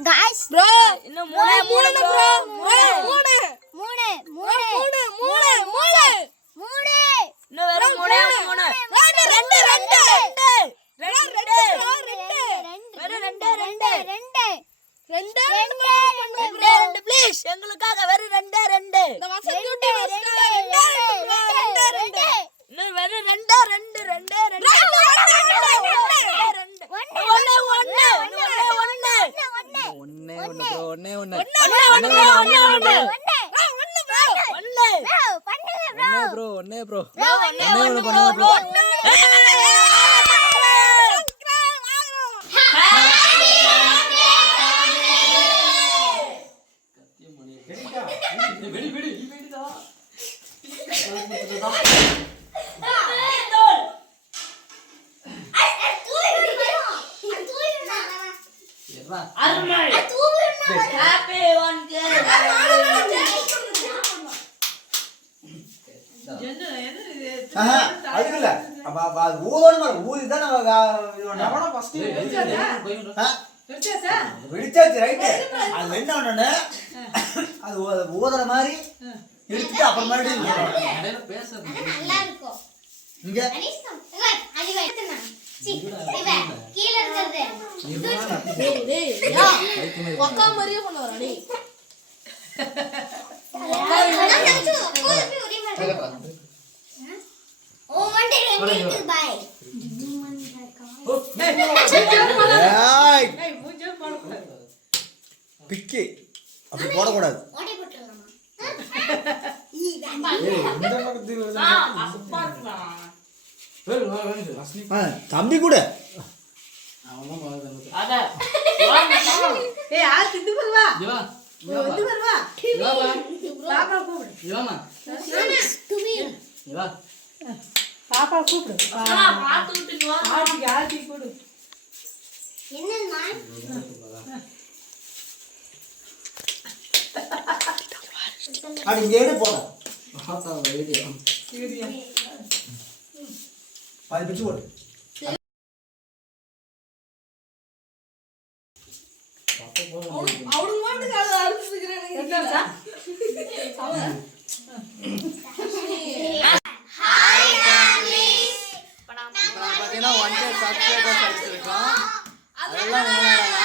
guys bro இன்னும் மூணு bro மூணு இன்னும் வெறும் மூணு ரெண்டு ப்ளீஸ் எங்களுக்காக வெறும் ரெண்டு இன்னும் வெறும் ரெண்டு அதுக்குல்ல ஊதணும் ஊதிதான் வெடிச்சாச்சு ரைட்டு அது என்ன ஒண்ணு அது ஊதுற மாதிரி எடுத்துட்டு அப்புறமேட்டு இங்க பிக்கி அப்படி போடக்கூடாது தம்பி கூட பாப்பா கூப்பிடு அது இங்கே போட அது பிச்சு போடு பார்த்தீங்கன்னா 1K சப்ஸ்கிரைபர்ஸ் அடிச்சிருக்கோம் அதெல்லாம்